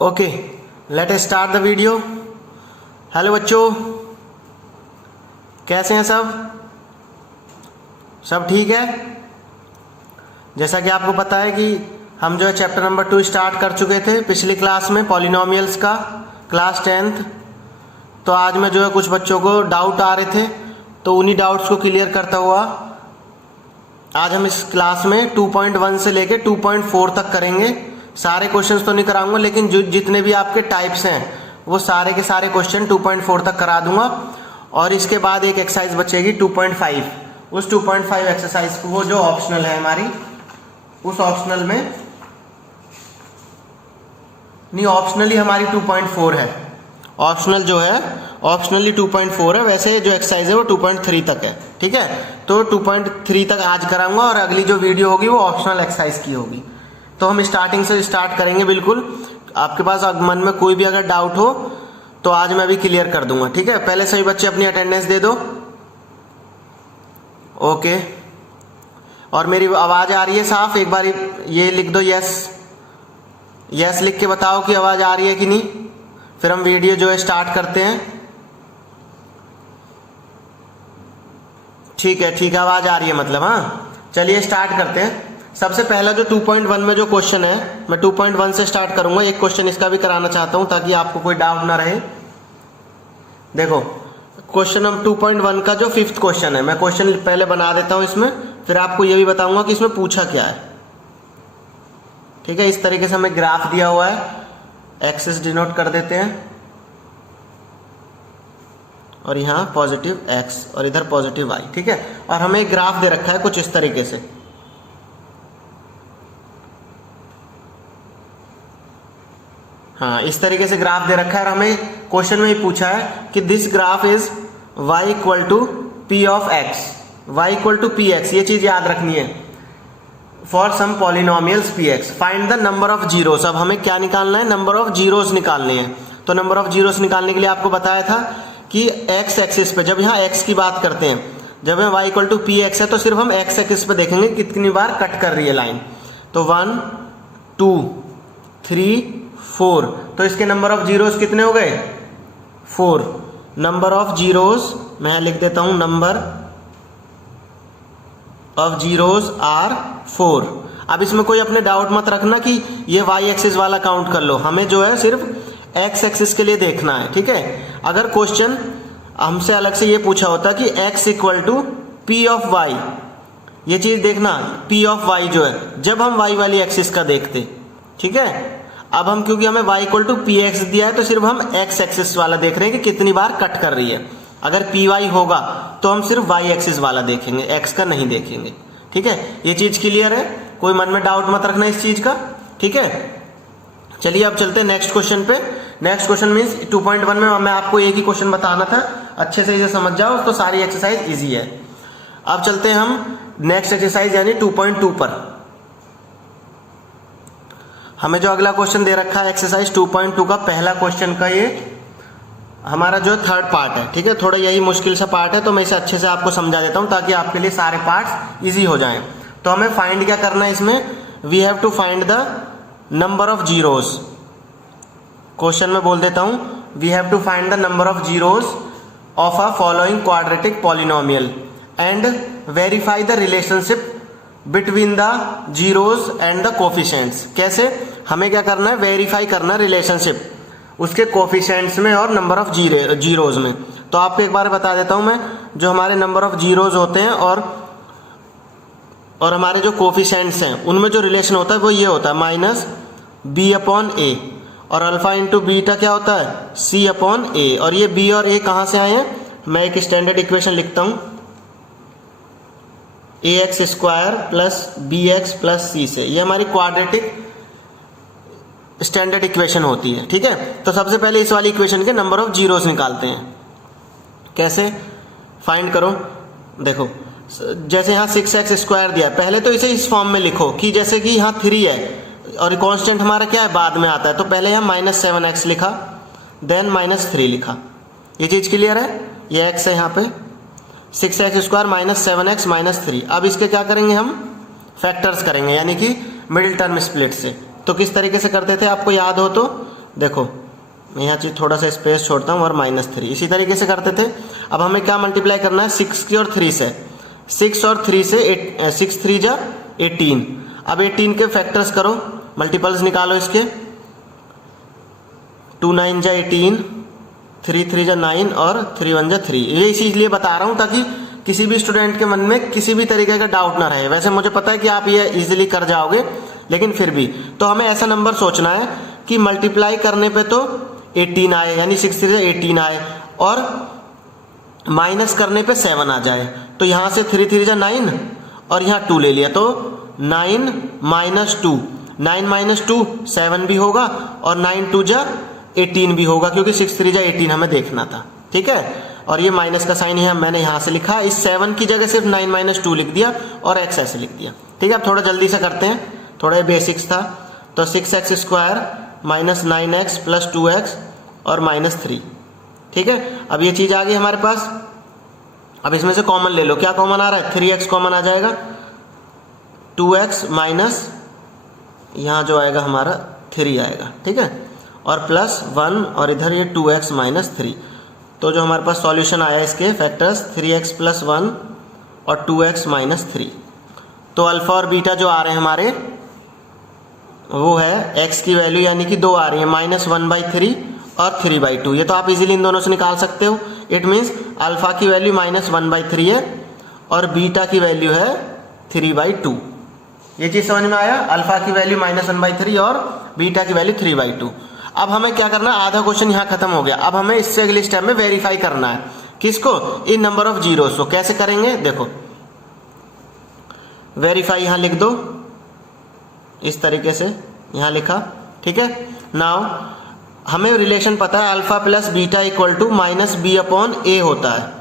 Okay, let us start the video. Hello बच्चों, कैसे हैं सब ठीक है। जैसा कि आपको पता है कि हम जो है चैप्टर नंबर 2 स्टार्ट कर चुके थे पिछली क्लास में, पॉलिनोमियल्स का, क्लास 10th। तो आज में जो है कुछ बच्चों को डाउट आ रहे थे, तो उन्हीं डाउट्स को क्लियर करता हुआ आज हम इस क्लास में 2.1 से लेके 2.4 तक करेंगे। सारे क्वेश्चंस तो नहीं कराऊंगा, लेकिन जितने भी आपके टाइप्स हैं वो सारे के सारे क्वेश्चन 2.4 तक करा दूंगा। और इसके बाद एक एक्सरसाइज बचेगी 2.5। उस 2.5 एक्सरसाइज को, वो जो ऑप्शनल है हमारी, उस ऑप्शनल में नहीं, ऑप्शनली हमारी 2.4 है। ऑप्शनल जो है ऑप्शनली 2.4 है, वैसे जो एक्सरसाइज है वो 2.3 तक है। ठीक है, तो 2.3 तक आज कराऊंगा और अगली जो वीडियो होगी वो ऑप्शनल एक्सरसाइज की होगी। तो हम स्टार्टिंग से स्टार्ट करेंगे। बिल्कुल, आपके पास मन में कोई भी अगर डाउट हो तो आज मैं भी क्लियर कर दूंगा। ठीक है, पहले सभी बच्चे अपनी अटेंडेंस दे दो। ओके, और मेरी आवाज आ रही है साफ? एक बार ये लिख दो, यस लिख के बताओ कि आवाज आ रही है कि नहीं, फिर हम वीडियो जो है स्टार्ट करते हैं। ठीक है, आवाज आ रही है मतलब। हाँ, चलिए स्टार्ट करते हैं। सबसे पहला जो 2.1 में जो क्वेश्चन है, मैं 2.1 से स्टार्ट करूंगा। एक क्वेश्चन इसका भी कराना चाहता हूं ताकि आपको कोई डाउट ना रहे। देखो, क्वेश्चन नंबर 2.1 का जो 5th क्वेश्चन है, मैं क्वेश्चन पहले बना देता हूं इसमें, फिर आपको ये भी बताऊंगा कि इसमें पूछा क्या है। ठीक है, इस तरीके से हमें ग्राफ दिया हुआ है, एक्सिस डिनोट कर देते हैं, और यहां पॉजिटिव एक्स और इधर पॉजिटिव वाई। ठीक है, और हमें एक ग्राफ दे रखा है कुछ इस तरीके से। हाँ, इस तरीके से ग्राफ दे रखा है, और हमें क्वेश्चन में ही पूछा है कि this graph is y equal to p of x, y equal to p x. ये चीज याद रखनी है। For some polynomials p x find the number of zeros. अब हमें क्या निकालना है? नंबर ऑफ जीरोस निकालने हैं। तो नंबर ऑफ जीरोस निकालने के लिए आपको बताया था कि एक्स एक्सिस पे, जब यहाँ एक्स की बात करते हैं, जब यहाँ y equal to p x है, तो सिर्फ हम एक्स एक्सिस पे देखेंगे कितनी बार कट कर रही है लाइन। तो 1 2 3 4, तो इसके नंबर ऑफ जीरोस कितने हो गए? 4। नंबर ऑफ जीरोस मैं लिख देता हूं, नंबर ऑफ जीरोस आर 4। अब इसमें कोई अपने डाउट मत रखना कि ये y एक्सिस वाला काउंट कर लो, हमें जो है सिर्फ x एक्सिस के लिए देखना है। ठीक है, अगर क्वेश्चन हमसे अलग से ये पूछा होता कि x equal to p of y, ये चीज देखना, p ऑफ y जो है जब हम y वाली एक्सिस का देखते। ठीक है, अब हम क्योंकि हमें y equal to p x दिया है, तो सिर्फ हम x एक्सिस वाला देख रहे हैं कि कितनी बार कट कर रही है। अगर पी वाई होगा तो हम सिर्फ y एक्सिस वाला देखेंगे, x का नहीं देखेंगे। ठीक है, ये चीज क्लियर है? कोई मन में डाउट मत रखना इस चीज का। ठीक है, चलिए अब चलते हैं नेक्स्ट क्वेश्चन पे। नेक्स्ट क्वेश्चन मीन्स 2.1 में मैं आपको एक ही क्वेश्चन बताना था, अच्छे से इसे समझ जाओ तो सारी एक्सरसाइज इजी है। अब चलते हैं हम नेक्स्ट एक्सरसाइज यानी 2.2 पर। हमें जो अगला क्वेश्चन दे रखा है एक्सरसाइज 2.2 का पहला क्वेश्चन का, ये हमारा जो थर्ड पार्ट है। ठीक है, थोड़ा यही मुश्किल सा पार्ट है, तो मैं इसे अच्छे से आपको समझा देता हूं ताकि आपके लिए सारे पार्ट्स इजी हो जाएं। तो हमें फाइंड क्या करना है इसमें? We have to find the number of zeros. Question में बोल देता हूं, we have to find the number of zeros of a following quadratic polynomial and verify the relationship between the zeros and the coefficients. कैसे? हमें क्या करना है? Verify करना है रिलेशनशिप उसके कोफिशिएंट्स में और नंबर ऑफ जीरोस में। तो आपको एक बार बता देता हूं मैं, जो हमारे नंबर ऑफ जीरोस होते हैं और हमारे जो कोफिशिएंट्स हैं, उनमें जो रिलेशन होता है वो ये होता है माइनस बी अपॉन ए, और अल्फा इंटू बीटा क्या होता है? सी अपॉन ए। और ये बी और ए कहां से आए हैं? मैं एक स्टैंडर्ड इक्वेशन लिखता हूं, A X square plus B x plus C से। ये हमारी क्वाड्रेटिक स्टैंडर्ड इक्वेशन होती है। ठीक है, तो सबसे पहले इस वाली इक्वेशन के नंबर ऑफ जीरोस निकालते हैं। कैसे? फाइंड करो। देखो, जैसे यहाँ 6x स्क्वायर दिया है, पहले तो इसे इस फॉर्म में लिखो कि जैसे कि यहाँ 3 है और कांस्टेंट हमारा क्या है? बाद में आता है। तो पहले यहाँ -7x लिखा, देन -3 लिखा। ये चीज क्लियर है? ये x है यहाँ पे, 6x स्क्वायर -7x -3। अब इसके क्या करेंगे? हम फैक्टर्स करेंगे, यानी कि मिडिल टर्म स्प्लिट से। तो किस तरीके से करते थे आपको याद हो तो, देखो मैं यहाँ चीज थोड़ा सा स्पेस छोड़ता हूँ और -3 इसी तरीके से करते थे। अब हमें क्या मल्टीप्लाई करना है 6 की और 3 से, 6 और 3 से 6 3 जा 18। अब 18 के फैक्टर्स करो, मल्टीपल्स निकालो इसके, 2 9 जा 18, 3 3 जा 9 और 3 1 जा 3। ये इसीलिए बता रहा हूँ ताकि किसी भी स्टूडेंट के मन में किसी भी तरीके का डाउट ना रहे। वैसे मुझे पता है कि आप ये इजीली कर जाओगे, लेकिन फिर भी तो हमें ऐसा नंबर सोचना है कि मल्टीप्लाई करने पे तो 18 आए, यानी 6 3 जा 18 आए, और माइनस करने पे 7 आ जाए। तो यहां से 3 3 जा 9 और यहाँ 2 ले लिया, तो 9 - 2, 9 - 2 7 भी होगा और 9 2 जा 18 भी होगा, क्योंकि 6 3 जा 18 हमें देखना था। ठीक है, और ये माइनस का साइन है मैंने यहाँ से लिखा, इस 7 की जगह सिर्फ 9 - 2 लिख दिया और x ऐसे लिख दिया। ठीक है, अब थोड़ा जल्दी से करते हैं, थोड़ा बेसिक्स था। तो 6x² - 9x + 2x और -3। ठीक है, अब ये चीज आ गई हमारे पास। अब इसमें से कॉमन ले लो, क्या कॉमन आ रहा है, 3x कॉमन आ जाएगा, 2x माइनस यहाँ जो आएगा हमारा 3 आएगा। ठीक है, और +1 और इधर ये 2x - 3। तो जो हमारे पास सॉल्यूशन आया इसके फैक्टर्स 3x + 1 और 2x - 3। तो अल्फा और बीटा जो आ रहे हैं हमारे वो है x की वैल्यू यानी कि 2 आ रही है, -1/3 और 3/2। ये तो आप इजीली इन दोनों से निकाल सकते हो। इट मीन्स अल्फा की वैल्यू -1/3 है और बीटा की वैल्यू है 3/2। ये चीज समझ में आया, अल्फा की वैल्यू -1/3 और बीटा की वैल्यू 3/2। अब हमें क्या करना है, आधा क्वेश्चन यहाँ खत्म हो गया। अब हमें इससे अगले स्टेप में वेरीफाई करना है, किसको, इन नंबर ऑफ जीरोस को। कैसे करेंगे, देखो वेरीफाई यहाँ लिख दो इस तरीके से, यहाँ लिखा। ठीक है, नाउ हमें रिलेशन पता है alpha plus beta equal to -b/a होता है।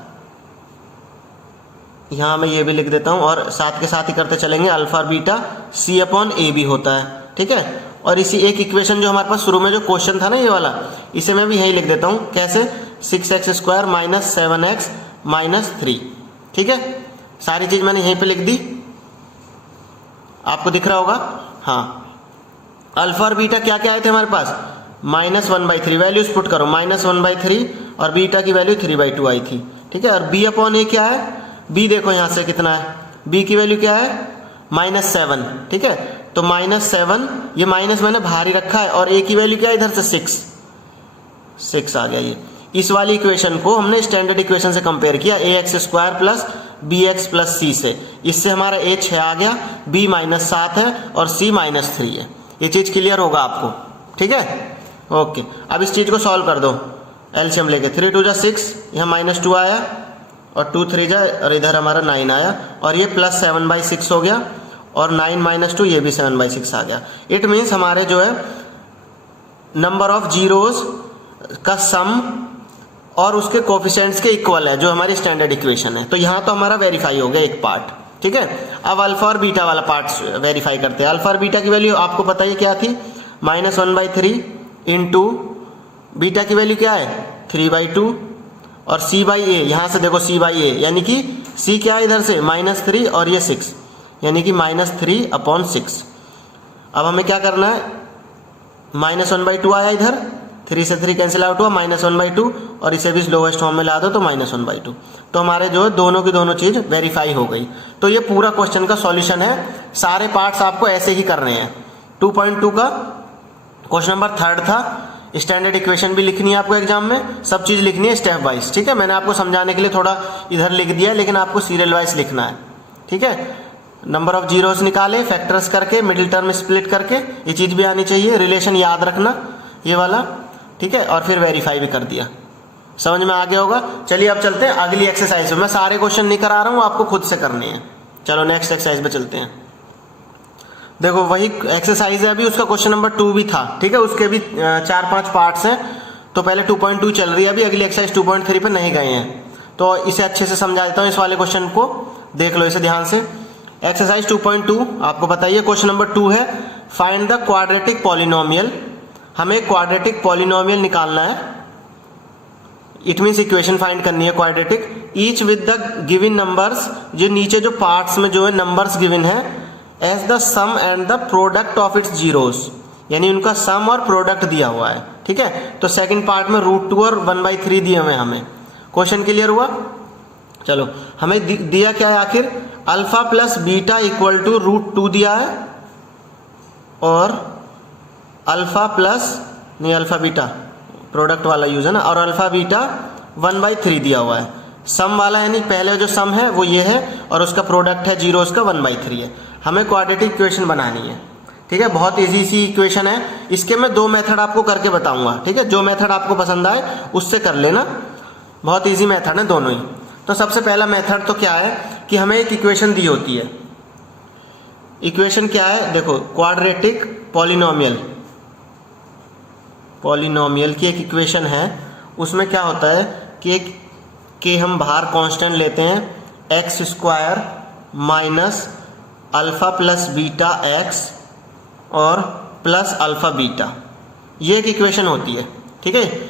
यहां मैं ये भी लिख देता हूं और साथ के साथ ही करते चलेंगे, अल्फा और बीटा c/a भी होता है। ठीक है, और इसी एक इक्वेशन जो हमारे पास शुरू में जो क्वेश्चन था ना ये वाला, इसे मैं भी यही लिख देता हूं। कैसे, 6x² - 7x - 3। ठीक है, सारी चीज मैंने यहीं पे लिख दी, आपको दिख रहा होगा। हाँ, अल्फा और बीटा क्या क्या आए थे हमारे पास, -1/3, वैल्यूज पुट करो, -1/3 और बीटा की वैल्यू 3/2 आई थी। ठीक है, और b/a क्या है, b देखो यहां से कितना है, b की वैल्यू क्या है, -7। ठीक है, तो -7, ये माइनस मैंने बाहर ही रखा है, और a की वैल्यू क्या है इधर से 6 आ गया। ये इस वाली इक्वेशन को हमने स्टैंडर्ड इक्वेशन से कंपेयर किया, ax² + bx + c से। इससे हमारा a 6 आ गया, b -7 है और c -3 है। ये चीज क्लियर होगा आपको। ठीक है, ओके। अब इस चीज को सॉल्व कर दो एलसीएम लेके, 3 2 जा 6, यहाँ -2 आया और 2 3 जा, और इधर हमारा 9 आया, और ये +7/6 हो गया, और 9 - 2 ये भी 7/6 आ गया। इट मीन्स हमारे जो है नंबर ऑफ जीरोस का सम और उसके कोफिशिएंट्स के इक्वल है, जो हमारी स्टैंडर्ड इक्वेशन है। तो यहाँ तो हमारा वेरीफाई हो गया एक पार्ट। ठीक है, अब अल्फा और बीटा वाला पार्ट वेरीफाई करते हैं। अल्फा और बीटा की वैल्यू आपको पता ही क्या थी, -1/3 इंटू बीटा की वैल्यू क्या है 3/2 और c/a, यहां से देखो c/a यानी कि c क्या है इधर से -3 और ये 6 यानी कि -3/6। अब हमें क्या करना है, -1/2 आया इधर, 3 से 3 कैंसिल आउट हुआ, -1/2, और इसे भी लोएस्ट फॉर्म में ला दो तो -1/2। तो हमारे जो है दोनों की दोनों चीज वेरीफाई हो गई। तो ये पूरा क्वेश्चन का सॉल्यूशन है। सारे पार्ट्स आपको ऐसे ही करने हैं। 2.2 का क्वेश्चन नंबर 3 था। स्टैंडर्ड इक्वेशन भी लिखनी है आपको एग्जाम में, सब चीज लिखनी है स्टेप वाइज। ठीक है, मैंने आपको समझाने के लिए थोड़ा इधर लिख दिया, लेकिन आपको सीरियल वाइज लिखना है। ठीक है, नंबर ऑफ जीरोस निकाले फैक्टर्स करके, मिडिल टर्म स्प्लिट करके, ये चीज भी आनी चाहिए, रिलेशन याद रखना ये वाला। ठीक है, और फिर वेरीफाई भी कर दिया। समझ में आ गया होगा। चलिए अब चलते हैं अगली एक्सरसाइज में। मैं सारे क्वेश्चन नहीं करा रहा हूं, आपको खुद से करने हैं। चलो नेक्स्ट एक्सरसाइज पे चलते हैं। देखो वही एक्सरसाइज है अभी, उसका क्वेश्चन नंबर 2 भी था। ठीक है, उसके भी 4-5 पार्ट्स हैं। तो पहले 2.2 चल रही है अभी, अगली एक्सरसाइज 2.3 पे नहीं गए हैं, तो इसे अच्छे से समझा देता हूँ। इस वाले क्वेश्चन को देख लो इसे ध्यान से। एक्सरसाइज 2.2 आपको बताइए, क्वेश्चन नंबर 2 है, फाइंड द क्वाड्रेटिक पॉलिनोमियल। हमें क्वाड्रेटिक पॉलिनोमियल निकालना है। इट मीन्स इक्वेशन फाइंड करनी है quadratic. Each with the given numbers, जो नीचे जो पार्ट्स में जो है नंबर्स गिवन है, as the sum and the product of its zeros. यानी उनका सम और प्रोडक्ट दिया हुआ है, ठीक है। तो सेकंड पार्ट में √2 और 1/3 दिए हुए हमें। क्वेश्चन क्लियर हुआ? चलो, हमें दिया क्या है आखिर, alpha plus beta equal to √2 दिया है, और अल्फा प्लस नहीं, अल्फा बीटा प्रोडक्ट वाला यूज है ना, और अल्फा बीटा 1/3 दिया हुआ है। सम वाला यानी पहले जो सम है वो ये है, और उसका प्रोडक्ट है 0, उसका 1/3 है। हमें क्वाड्रेटिक इक्वेशन बनानी है, ठीक है। बहुत इजी सी इक्वेशन है। इसके मैं 2 मेथड आपको करके बताऊंगा, ठीक है। जो मेथड आपको पसंद आए उससे कर लेना, बहुत इजी मेथड है दोनों ही। तो सबसे पहला मेथड तो क्या है कि हमें एक इक्वेशन दी होती है। इक्वेशन क्या है, देखो, क्वाड्रेटिक पॉलिनोमियल की एक इक्वेशन है। उसमें क्या होता है कि हम बाहर कांस्टेंट लेते हैं x² minus alpha plus beta x और प्लस अल्फा बीटा, ये एक इक्वेशन होती है, ठीक है।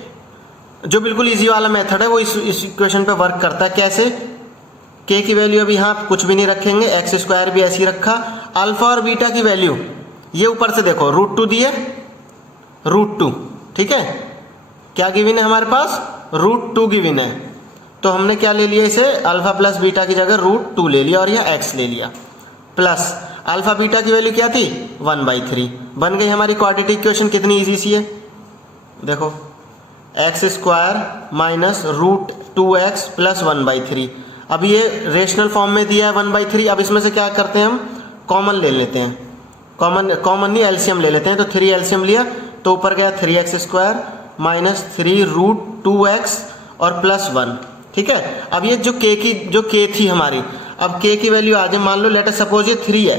जो बिल्कुल इजी वाला मेथड है वो इस इक्वेशन पे वर्क करता है। कैसे? k की वैल्यू अभी यहाँ कुछ भी नहीं रखेंगे, x² भी ऐसे ही रखा, अल्फा और बीटा की वैल्यू ये ऊपर से देखो √2 दिए, √2, ठीक है। क्या गिवन है हमारे पास, √2 गिवन है। तो हमने क्या ले लिया, इसे अल्फा प्लस बीटा की जगह √2 ले लिया और यह x ले लिया, प्लस अल्फा बीटा की वैल्यू क्या थी, 1/3। बन गई हमारी क्वाड्रेटिक इक्वेशन। कितनी इजी सी है, देखो, x² माइनस √2x प्लस 1/3। अब ये रेशनल फॉर्म में दिया है 1/3। अब इसमें से क्या करते हैं, हम कॉमन ले लेते हैं, कॉमन नहीं, एलसीएम ले लेते हैं। तो 3 एलसीएम लिया तो ऊपर गया 3x² माइनस 3√2x और प्लस 1, ठीक है। अब ये जो k थी हमारी, अब k की वैल्यू आ जाए, मान लो लेट अस सपोज ये 3 है,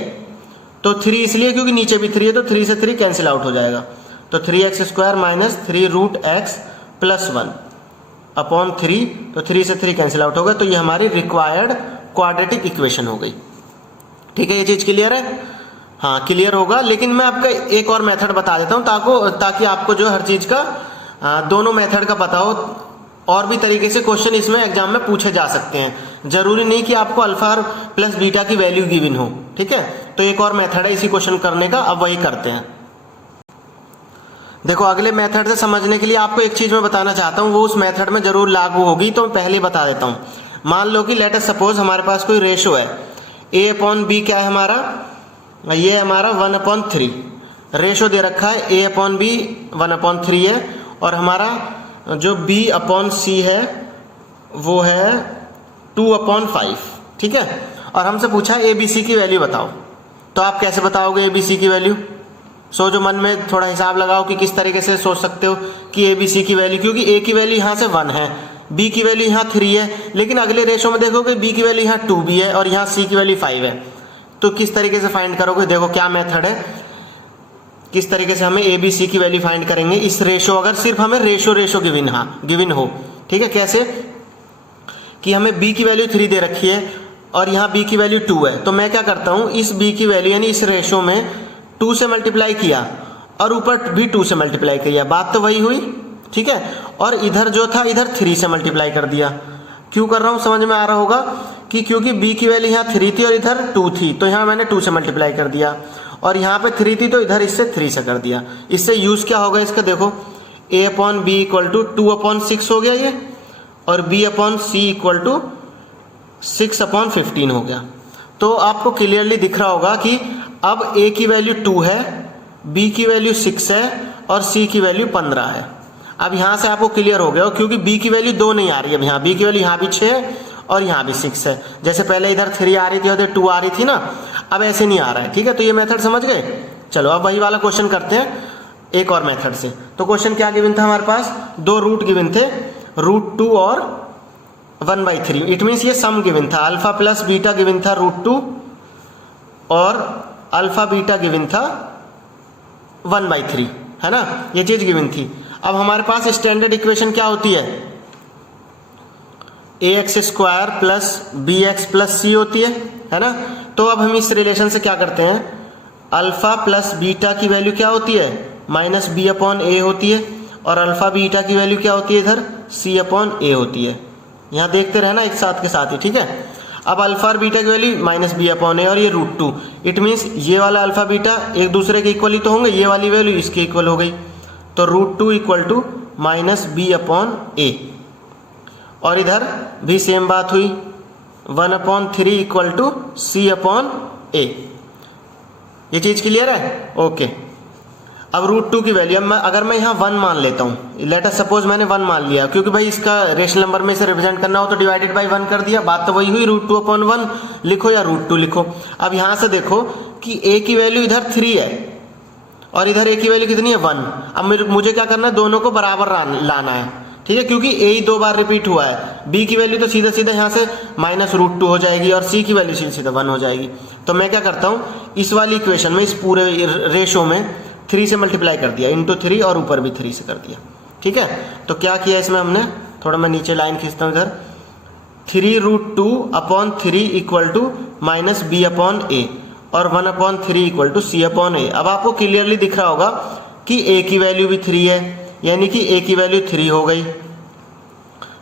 तो 3 इसलिए क्योंकि नीचे भी 3 है, तो 3 से 3 कैंसिल आउट हो जाएगा। तो 3x² minus 3√x plus 1 upon 3, तो 3 से 3 कैंसिल आउट होगा। तो ये हमारी रिक्वायर्ड क्वाड्रेटिक इक्वेशन हो गई, ठीक है। ये चीज क्लियर है? हाँ, क्लियर होगा। लेकिन मैं आपका एक और मेथड बता देता हूँ ताकि आपको जो हर चीज का दोनों मेथड का पता हो। और भी तरीके से क्वेश्चन इसमें एग्जाम में पूछे जा सकते हैं, जरूरी नहीं कि आपको अल्फा प्लस बीटा की वैल्यू गिवन हो, ठीक है। तो एक और मेथड है इसी क्वेश्चन करने का, अब वही करते हैं। देखो, अगले मेथड से समझने के लिए आपको एक चीज मैं बताना चाहता हूँ, वो उस मेथड में जरूर लागू होगी, तो मैं पहले ही बता देता हूँ। मान लो कि लेट अस सपोज हमारे पास कोई रेशो है, a/b क्या है हमारा, ये हमारा 1/3 रेशो दे रखा है, a/b 1/3 है, और हमारा जो b/c है वो है 2/5, ठीक है। और हमसे पूछा है abc की वैल्यू बताओ। तो आप कैसे बताओगे abc की वैल्यू? सोचो, मन में थोड़ा हिसाब लगाओ कि किस तरीके से सोच सकते हो कि abc की वैल्यू, क्योंकि a की वैल्यू यहाँ से 1 है, b की वैल्यू यहाँ 3 है, लेकिन अगले रेशो में देखोगे b की वैल्यू यहाँ 2 भी है और यहाँ c की वैल्यू 5 है। तो किस तरीके से फाइंड करोगे? देखो क्या मेथड है, किस तरीके से हमें abc की वैल्यू फाइंड करेंगे इस रेशो, अगर सिर्फ हमें रेशो गिवन हो, ठीक है। कैसे कि हमें b की वैल्यू 3 दे रखी है और यहाँ b की वैल्यू 2 है, तो मैं क्या करता हूँ, इस b की वैल्यू यानी इस रेशो में 2 से मल्टीप्लाई किया और ऊपर भी 2 से मल्टीप्लाई किया, बात तो वही हुई, ठीक है। और इधर जो था इधर 3 से मल्टीप्लाई कर दिया। क्यों कर रहा हूँ, समझ में आ रहा होगा कि क्योंकि b की वैल्यू यहाँ 3 थी और इधर 2 थी, तो यहाँ मैंने 2 से मल्टीप्लाई कर दिया, और यहाँ पे 3 थी तो इधर इससे 3 से कर दिया। इससे यूज क्या होगा इसका, देखो, a/b इक्वल टू 2/6 हो गया ये, और b/c इक्वल टू 6/15 हो गया। तो आपको क्लियरली दिख रहा होगा कि अब a की वैल्यू 2 है, b की वैल्यू 6 है और c की वैल्यू 15 है। अब यहाँ से आपको क्लियर हो गया हो, क्योंकि b की वैल्यू 2 नहीं आ रही है, अब यहाँ b की वैल्यू यहाँ भी 6 है और यहाँ भी 6 है। जैसे पहले इधर 3 आ रही थी और 2 आ रही थी ना, अब ऐसे नहीं आ रहा है, ठीक है। तो ये मेथड समझ गए। चलो अब वही वाला क्वेश्चन करते हैं एक और मेथड से। तो क्वेश्चन क्या गिवन था हमारे पास, 2 रूट गिवन थे, √2 और 1/3। इट मीन्स ये सम गिवन था, अल्फा प्लस बीटा गिवन था √2 और अल्फा बीटा गिवन था 1/3, है ना, ये चीज गिवन थी। अब हमारे पास स्टैंडर्ड इक्वेशन क्या होती है, ax² plus bx plus c होती है ना। तो अब हम इस रिलेशन से क्या करते हैं, अल्फा प्लस बीटा की वैल्यू क्या होती है, -b/a होती है, और अल्फा बीटा की वैल्यू क्या होती है इधर, c/a होती है। यहाँ देखते रहना एक साथ के साथ ही, ठीक है। अब अल्फा और बीटा की value minus b upon a और ये रूट टू, इट मीन्स ये वाला अल्फा बीटा एक दूसरे के इक्वल ही तो होंगे, ये वाली वैल्यू इसके इक्वल हो गई, तो root two equal to minus b upon a. और इधर भी सेम बात हुई, 1/3 equal to c upon a. ये चीज क्लियर है? ओके। अब रूट टू की वैल्यू, अगर मैं यहाँ 1 मान लेता हूँ, लेट अस सपोज मैंने 1 मान लिया, क्योंकि भाई इसका रेशनल नंबर में से रिप्रेजेंट करना हो तो डिवाइडेड बाई 1 कर दिया, बात तो वही हुई, रूट टू अपॉन 1 लिखो या रूट टू लिखो। अब यहाँ से देखो कि a की वैल्यू इधर 3 है और इधर a की वैल्यू कितनी है 1। अब मुझे क्या करना है, दोनों को बराबर लाना है, ठीक है, क्योंकि a ही 2 बार रिपीट हुआ है। b की वैल्यू तो सीधा सीधा यहाँ से माइनस रूट टू हो जाएगी और c की वैल्यू सीधा सीधा 1 हो जाएगी। तो मैं क्या करता हूँ, इस वाली इक्वेशन में, इस पूरे रेशो में 3 से मल्टीप्लाई कर दिया, इंटू 3 और ऊपर भी 3 से कर दिया, ठीक है। तो क्या किया इसमें हमने, थोड़ा मैं नीचे लाइन खींचता हूँ इधर, 3√2/3 equal to minus b upon a और 1/3 equal to c upon a. अब आपको क्लियरली दिख रहा होगा कि a की वैल्यू भी 3 है, यानी कि a की वैल्यू 3 हो गई,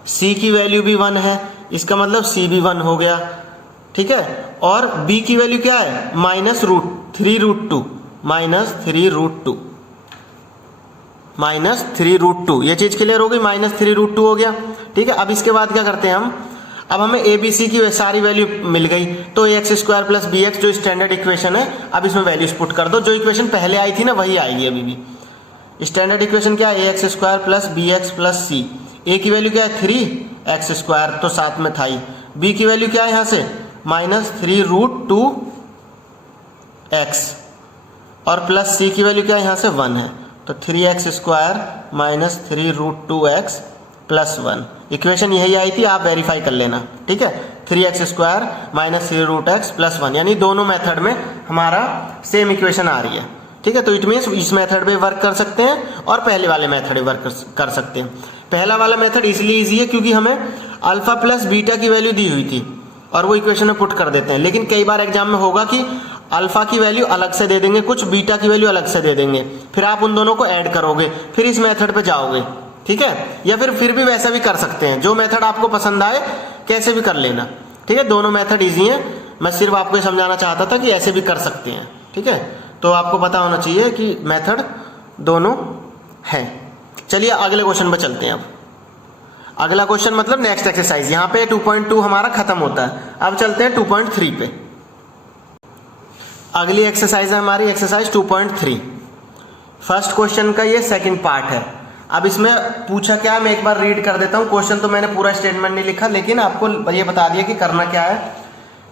c की वैल्यू भी 1 है, इसका मतलब c भी 1 हो गया, ठीक है। और b की वैल्यू क्या है, -3√2 -3√2, ये चीज क्लियर हो गई, -3√2 हो गया, ठीक है। अब इसके बाद क्या करते हैं हम, अब हमें ए बी सी की सारी वैल्यू मिल गई, तो ax² प्लस बी एक्स जो स्टैंडर्ड इक्वेशन है, अब इसमें वैल्यूज पुट कर दो, जो इक्वेशन पहले आई थी ना वही आएगी अभी भी। स्टैंडर्ड इक्वेशन क्या है, ax² plus B x plus c. A की वैल्यू क्या है 3x² तो साथ में था ही, बी की वैल्यू क्या है यहाँ से -3√2x और प्लस सी की वैल्यू क्या है यहाँ से 1 है, तो 3x² minus 3√2x plus 1। Equation यही आई थी, आप वेरीफाई कर लेना, ठीक है। 3x² माइनस 3√x प्लस 1, यानी दोनों मेथड में हमारा सेम इक्वेशन आ रही है, ठीक है। तो इट मीन्स इस मेथड पे वर्क कर सकते हैं और पहले वाले मेथड वर्क कर सकते हैं। पहला वाला मेथड इसलिए ईजी है क्योंकि हमें अल्फा प्लस बीटा की वैल्यू दी हुई थी और वो इक्वेशन में पुट कर देते हैं, लेकिन कई बार एग्जाम में होगा कि अल्फा की वैल्यू अलग से दे देंगे, कुछ बीटा की वैल्यू अलग से दे देंगे, फिर आप उन दोनों को ऐड करोगे, फिर इस मेथड पे जाओगे, ठीक है। या फिर भी वैसा भी कर सकते हैं, जो मेथड आपको पसंद आए कैसे भी कर लेना, ठीक है। दोनों मेथड इजी हैं, मैं सिर्फ आपको ये समझाना चाहता था कि ऐसे भी कर सकते हैं, ठीक है। तो आपको पता होना चाहिए कि मेथड दोनों हैं। चलिए अगले क्वेश्चन पे चलते हैं। अब अगला क्वेश्चन मतलब नेक्स्ट एक्सरसाइज, यहाँ पे 2.2 हमारा खत्म होता है, अब चलते हैं 2.3 पे। अगली एक्सरसाइज है हमारी एक्सरसाइज 2.3। फर्स्ट क्वेश्चन का ये सेकंड पार्ट है। अब इसमें पूछा क्या है, मैं एक बार रीड कर देता हूँ। क्वेश्चन तो मैंने पूरा स्टेटमेंट नहीं लिखा, लेकिन आपको ये बता दिया कि करना क्या है।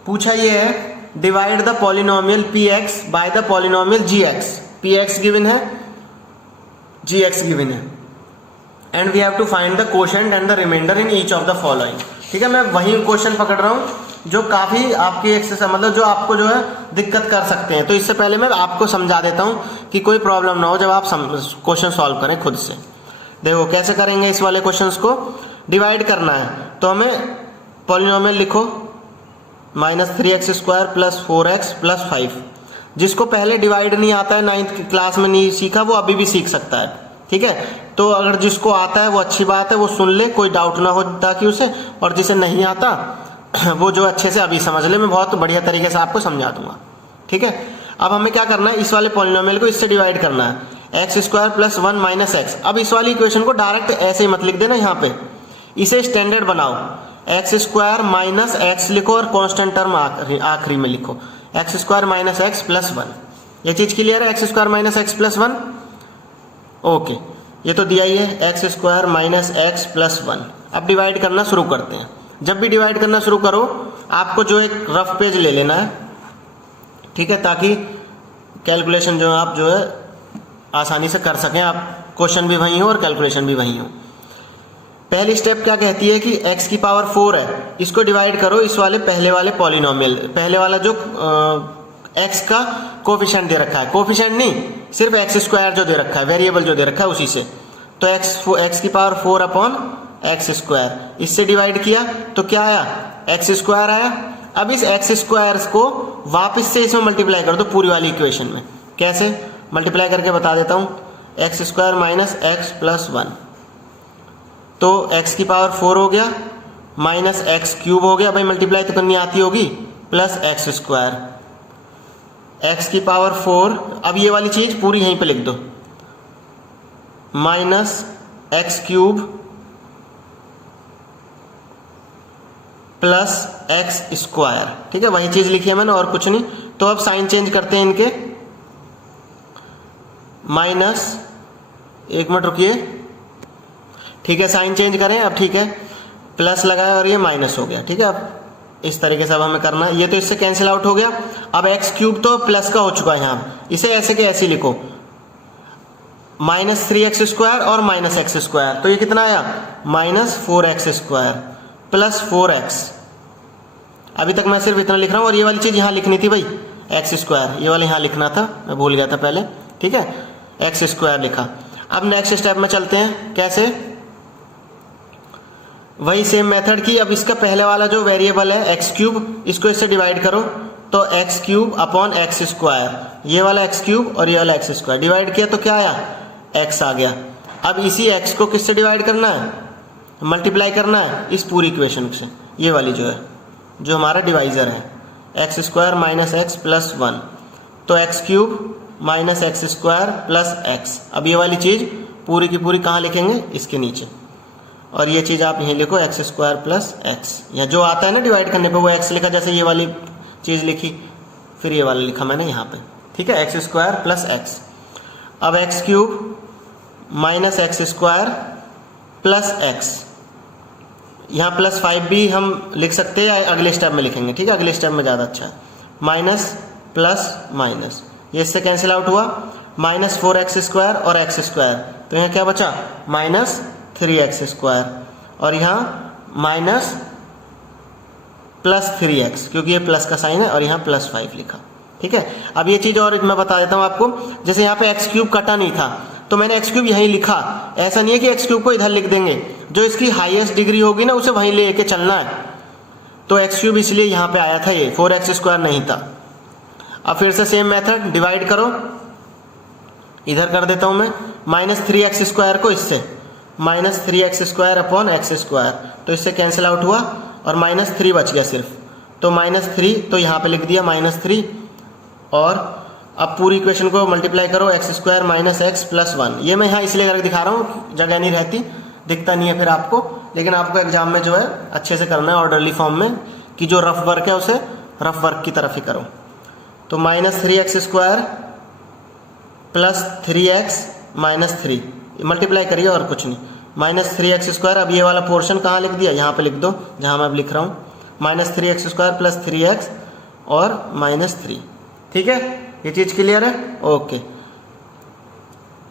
पूछा ये है, divide the polynomial px by the polynomial gx। px given है, gx गिवन है, and we have to find the quotient and the remainder in each of the following. ठीक है, मैं वही क्वेश्चन पकड़ रहा हूँ जो काफी आपकी एक्सरसाइज मतलब जो आपको जो है दिक्कत कर सकते हैं। तो इससे पहले मैं आपको समझा देता हूँ कि कोई प्रॉब्लम ना हो जब आप क्वेश्चन सॉल्व करें खुद से। देखो कैसे करेंगे इस वाले क्वेश्चंस को। डिवाइड करना है तो हमें पॉलिनोमियल लिखो -3x² प्लस 4x प्लस 5। जिसको पहले डिवाइड नहीं आता है, 9th क्लास में नहीं सीखा, वो अभी भी सीख सकता है। ठीक है, तो अगर जिसको आता है वो अच्छी बात है, वो सुन ले, कोई डाउट ना हो ताकि उसे, और जिसे नहीं आता वो जो अच्छे से अभी समझ ले, मैं बहुत बढ़िया तरीके से आपको समझा दूंगा। ठीक है, अब हमें क्या करना है, इस वाले पॉलिनोमियल को इससे डिवाइड करना है, x² प्लस 1 माइनस एक्स। अब इस वाली इक्वेशन को डायरेक्ट ऐसे ही मत लिख देना, यहाँ पे इसे स्टैंडर्ड बनाओ, x² माइनस एक्स लिखो और कांस्टेंट टर्म आखिरी में लिखो, x² माइनस एक्स प्लस 1। ये चीज क्लियर है, x² minus x plus 1। Okay, ये तो दिया ही है, x² माइनस एक्स प्लस 1। अब डिवाइड करना शुरू करते हैं। जब भी डिवाइड करना शुरू करो आपको जो एक रफ पेज ले लेना है, ठीक है, ताकि कैलकुलेशन जो आप जो है आसानी से कर सकें, आप क्वेश्चन भी वही हो और कैलकुलेशन भी वही हो। पहली स्टेप क्या कहती है कि x की पावर 4 है, इसको डिवाइड करो इस वाले पहले वाले पॉलिनोमियल, पहले वाला जो x का कोफिशिएंट दे रखा है, कोफिशिएंट नहीं सिर्फ x² जो दे रखा है, वेरिएबल जो दे रखा है उसी से, तो x की पावर 4 अपॉन x², इससे डिवाइड किया तो क्या आया, x² आया। अब इस x² को वापस से इसमें मल्टीप्लाई कर दो पूरी वाली इक्वेशन में। कैसे मल्टीप्लाई करके बता देता हूं, x² माइनस एक्स प्लस 1, तो x की पावर 4 हो गया माइनस एक्स क्यूब हो गया, भाई मल्टीप्लाई तो करनी आती होगी, प्लस एक्स स्क्वायर, एक्स की पावर 4। अब ये वाली चीज पूरी यहीं पे लिख दो, minus x cube plus x square. ठीक है, वही चीज लिखी है मैंने और कुछ नहीं। तो अब साइन चेंज करते हैं इनके, माइनस, एक मिनट रुकिए, ठीक है साइन चेंज करें अब, ठीक है प्लस लगाया और ये माइनस हो गया। ठीक है, अब इस तरीके से अब हमें करना है, ये तो इससे कैंसिल आउट हो गया। अब एक्स क्यूब तो प्लस का हो चुका है यहाँ, इसे ऐसे के ऐसे लिखो, माइनस 3x स्क्वायर और माइनस एक्स स्क्वायर, तो ये कितना आया, minus 4x square plus 4x। अभी तक मैं सिर्फ इतना लिख रहा हूँ, और ये वाली चीज यहाँ लिखनी थी भाई, एक्स स्क्वायर, ये वाला यहाँ लिखना था, मैं भूल गया था पहले। ठीक है, एक्स स्क्वायर लिखा। अब नेक्स्ट स्टेप में चलते हैं, कैसे, वही सेम मेथड की। अब इसका पहले वाला जो वेरिएबल है एक्स क्यूब, इसको इससे डिवाइड करो, तो x cube upon x square, ये वाला एक्स क्यूब और ये वाला एक्स स्क्वायर डिवाइड किया तो क्या आया, एक्स आ गया। अब इसी एक्स को किससे डिवाइड करना है, मल्टीप्लाई करना है इस पूरी इक्वेशन से, ये वाली जो है, जो हमारा डिवाइजर है, x square minus x plus 1, तो x cube minus x square plus x. अब ये वाली चीज पूरी की पूरी कहाँ लिखेंगे, इसके नीचे, और ये चीज आप यहीं लिखो, एक्स स्क्वायर प्लस एक्स, या जो आता है ना डिवाइड करने पे वो एक्स लिखा, जैसे ये वाली चीज लिखी, फिर ये वाला लिखा मैंने यहाँ पे। ठीक है, एक्स स्क्वायर प्लस एक्स। अब x cube minus x square plus x, यहाँ प्लस 5 भी हम लिख सकते हैं, या अगले स्टेप में लिखेंगे। ठीक है, अगले स्टेप में ज़्यादा अच्छा है, माइनस प्लस माइनस, ये इससे कैंसिल आउट हुआ, माइनस 4x स्क्वायर और एक्स स्क्वायर, तो यहाँ क्या बचा, माइनस 3x स्क्वायर, और यहाँ माइनस प्लस 3x, क्योंकि ये प्लस का साइन है, और यहाँ प्लस 5 लिखा। ठीक है, अब ये चीज़ और मैं बता देता हूँ आपको, जैसे यहाँ पे एक्स क्यूब कटा नहीं था, तो मैंने एक्स क्यूब यहीं लिखा, ऐसा नहीं है कि एक्स क्यूब को इधर लिख देंगे, जो इसकी हाईएस्ट डिग्री होगी ना उसे वहीं लेके चलना है, तो एक्स क्यूब इसलिए यहाँ पे आया था, ये 4x स्क्वायर नहीं था। अब फिर से सेम मेथड, डिवाइड करो, इधर कर देता हूँ मैं, माइनस 3x स्क्वायर को इससे, minus 3x square upon x square, तो इससे कैंसिल आउट हुआ और माइनस 3 बच गया सिर्फ, तो माइनस 3, तो यहाँ पे लिख दिया माइनस 3, और अब पूरी इक्वेशन को मल्टीप्लाई करो, x square minus x plus 1। ये मैं यहाँ इसलिए करके दिखा रहा हूँ, जगह नहीं रहती, दिखता नहीं है फिर आपको, लेकिन आपको एग्जाम में जो है अच्छे से करना है ऑर्डरली फॉर्म में, कि जो रफ वर्क है उसे रफ वर्क की तरफ ही करो। तो minus 3x square plus 3x minus 3, multiply करिए और कुछ नहीं, माइनस 3x स्क्वायर। अब ये वाला पोर्शन कहाँ लिख दिया, यहाँ पे लिख दो जहाँ मैं अब लिख रहा हूँ, minus 3x square plus 3x और माइनस 3। ठीक है, ये चीज क्लियर है, ओके।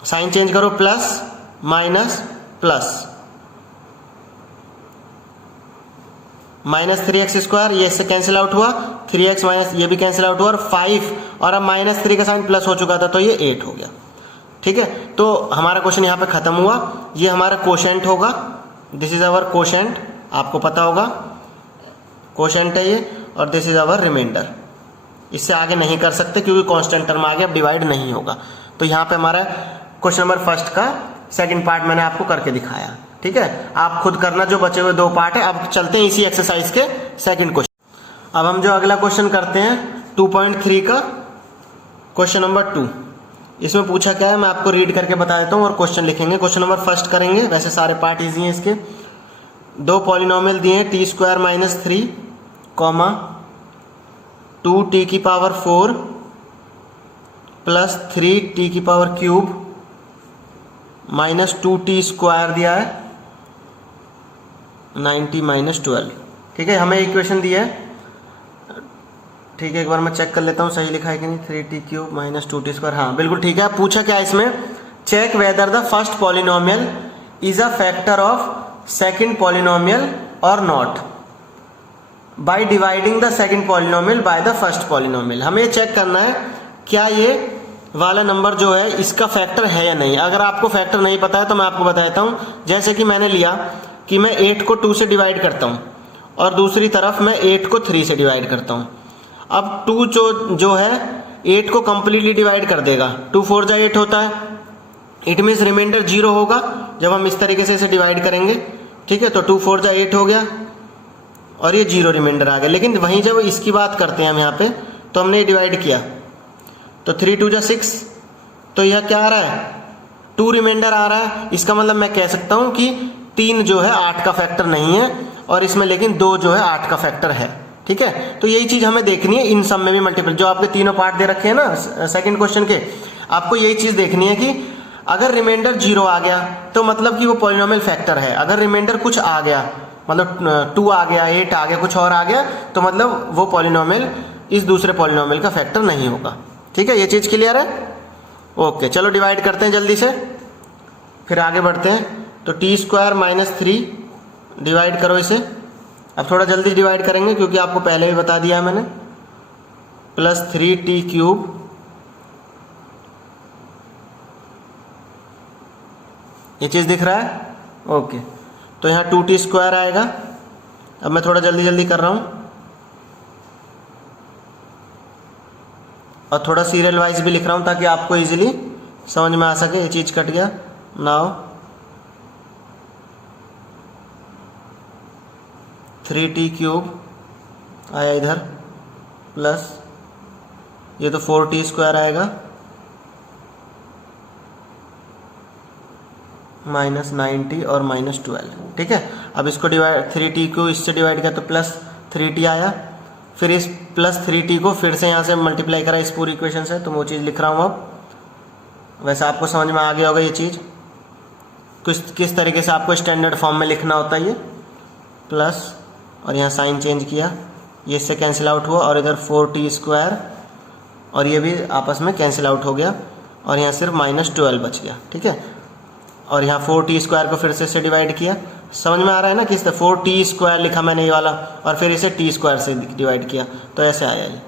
साइन चेंज करो, plus minus plus, minus 3x square, ये इससे कैंसिल आउट हुआ, 3x माइनस ये भी कैंसिल आउट हुआ, और 5, और अब माइनस 3 का साइन प्लस हो चुका था, तो ये 8 हो गया। ठीक है, तो हमारा क्वेश्चन यहाँ पे खत्म हुआ। ये हमारा कोशेंट होगा, दिस इज अवर कोशेंट, आपको पता होगा कोशेंट है ये, और दिस इज अवर रिमाइंडर। इससे आगे नहीं कर सकते क्योंकि कांस्टेंट टर्म आगे अब डिवाइड नहीं होगा। तो यहाँ पे हमारा क्वेश्चन नंबर फर्स्ट का सेकंड पार्ट मैंने आपको करके दिखाया। ठीक है, आप खुद करना, जो बचे हुए 2 पार्ट है। अब चलते हैं इसी एक्सरसाइज के सेकंड क्वेश्चन। अब हम जो अगला क्वेश्चन करते हैं 2.3 का क्वेश्चन नंबर 2। इसमें पूछा क्या है मैं आपको रीड करके बता देता हूँ और क्वेश्चन लिखेंगे। क्वेश्चन नंबर फर्स्ट करेंगे, वैसे सारे पार्ट इजी हैं इसके। 2 पॉलिनोमियल दिए हैं, T square minus 3 comma 2t की पावर 4 प्लस 3t की power cube minus 2t square दिया है 90 माइनस 12। ठीक है, हमें इक्वेशन दी है। ठीक है, एक बार मैं चेक कर लेता हूँ सही लिखा है कि नहीं। 3t cube minus 2t square, हाँ बिल्कुल ठीक है। पूछा क्या इसमें, check whether the first polynomial is a factor of second polynomial और not by dividing the second polynomial by the first polynomial. हमें ये चेक करना है क्या ये वाला नंबर जो है इसका फैक्टर है या नहीं। अगर आपको फैक्टर नहीं पता है तो मैं आपको बताता हूँ। जैसे कि मैंने लिया कि मैं 8 को 2 से डिवाइड करता हूँ और दूसरी तरफ मैं 8 को 3 से डिवाइड करता हूँ। अब 2 जो है 8 को कंप्लीटली डिवाइड कर देगा, 2 4 जा 8 होता है। इट मीन्स रिमाइंडर 0 होगा जब हम इस तरीके से इसे डिवाइड करेंगे। ठीक है, तो 2 4 जा 8 हो गया, और ये 0 रिमाइंडर आ गया। लेकिन वहीं जब इसकी बात करते हैं हम यहाँ पे, तो हमने डिवाइड किया तो 3 2 6, तो यह क्या आ रहा है 2 रिमाइंडर आ रहा है। इसका मतलब मैं कह सकता हूँ कि 3 जो है 8 का फैक्टर नहीं है, और इसमें लेकिन 2 जो है 8 का फैक्टर है। ठीक है, तो यही चीज हमें देखनी है इन सब में भी मल्टीपल, जो आपके तीनों पार्ट दे रखे हैं ना सेकंड क्वेश्चन के, आपको यही चीज देखनी है कि अगर रिमाइंडर 0 आ गया तो मतलब कि वो पॉलिनोमियल फैक्टर है। अगर रिमाइंडर कुछ आ गया, मतलब 2 आ गया, 8 आ गया, कुछ और आ गया, तो मतलब वो पॉलिनोमियल इस दूसरे पॉलिनोमियल का फैक्टर नहीं होगा। ठीक है, ये चीज क्लियर है? ओके, चलो डिवाइड करते हैं जल्दी से, फिर आगे बढ़ते हैं। तो t² - 3 डिवाइड करो इसे। अब थोड़ा जल्दी डिवाइड करेंगे क्योंकि आपको पहले भी बता दिया है मैंने। प्लस 3t³, ये चीज दिख रहा है? ओके, तो यहाँ 2t² आएगा। अब मैं थोड़ा जल्दी जल्दी कर रहा हूं और थोड़ा सीरियल वाइज भी लिख रहा हूं ताकि आपको इजीली समझ में आ सके। ये चीज कट गया। नाउ 3t³ आया इधर, प्लस ये तो 4t² आएगा, -9t और -12। ठीक है, अब इसको डिवाइड 3t को इससे डिवाइड किया तो प्लस 3t आया। फिर इस प्लस 3t को फिर से यहाँ से मल्टीप्लाई करा इस पूरी इक्वेशन से, तो मैं वो चीज़ लिख रहा हूँ। अब वैसे आपको समझ में आ गया होगा ये चीज़ किस तरीके से आपको स्टैंडर्ड फॉर्म में लिखना होता है। ये प्लस और यहाँ साइन चेंज किया, ये इससे कैंसिल आउट हुआ, और इधर 4t² और ये भी आपस में कैंसिल आउट हो गया, और यहाँ सिर्फ -12 बच गया। ठीक है, और यहाँ 4t² को फिर से इससे डिवाइड किया। समझ में आ रहा है ना, किस तरह 4t² लिखा मैंने ये वाला, और फिर इसे t² से डिवाइड किया, तो ऐसे आया ये